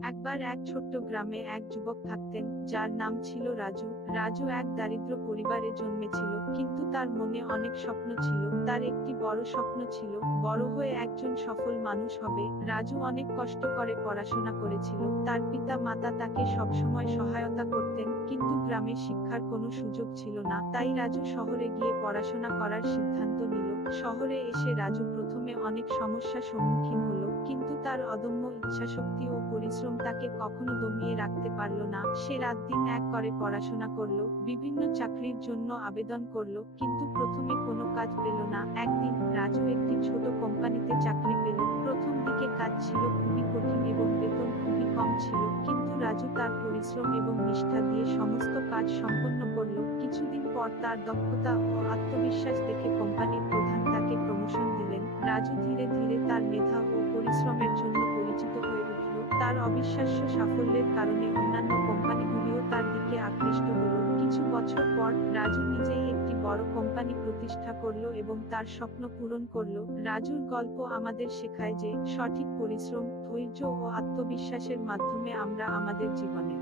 একবার এক ছোট্ট গ্রামে এক যুবক থাকতেন, যার নাম ছিল রাজু। রাজু এক দারিদ্র পরিবারে জন্মেছিল, কিন্তু তার মনে অনেক স্বপ্ন ছিল। তার একটি বড় স্বপ্ন ছিল, বড় হয়ে একজন সফল মানুষ হবে। রাজু অনেক কষ্ট করে পড়াশোনা করেছিল। তার পিতা মাতা তাকে সবসময় সহায়তা করতেন, কিন্তু গ্রামে শিক্ষার কোনো সুযোগ ছিল না। তাই রাজু শহরে গিয়ে পড়াশোনা করার সিদ্ধান্ত নিল। শহরে এসে রাজু প্রথমে অনেক সমস্যার সম্মুখীন হলো, কিন্তু তার অদম্য ইচ্ছাশক্তি ও পরিশ্রম তাকে কখনো দমিয়ে রাখতে পারল না। সে রাত দিন এক করে পড়াশোনা করলো, বিভিন্ন চাকরির জন্য আবেদন করলো, কিন্তু প্রথমে কোনো কাজ পেল না। একদিন রাজু একটি ছোট কোম্পানিতে চাকরি পেল। প্রথম দিকে কাজ ছিল খুবই কঠিন এবং বেতন খুবই কম ছিল, কিন্তু রাজু তার পরিশ্রম এবং নিষ্ঠা দিয়ে সমস্ত কাজ সম্পন্ন করলো। কিছুদিন পর তার দক্ষতা ও আত্মবিশ্বাস দেখে কোম্পানির প্রধান তাকে প্রমোশন দিলেন। রাজু ধীরে ধীরে তার মেধা ও পরিশ্রমের জন্য পরিচিত হয়ে উঠল। তার অবিশ্বাস্য সাফল্যের কারণে অন্যান্য কোম্পানিগুলিও তার দিকে আকৃষ্ট হলো। কিছু বছর পর রাজু নিজেই একটি বড় কোম্পানি প্রতিষ্ঠা করলো এবং তার স্বপ্ন পূরণ করলো। রাজুর গল্প আমাদের শেখায় যে সঠিক পরিশ্রম, ধৈর্য ও আত্মবিশ্বাসের মাধ্যমে আমরা আমাদের জীবনে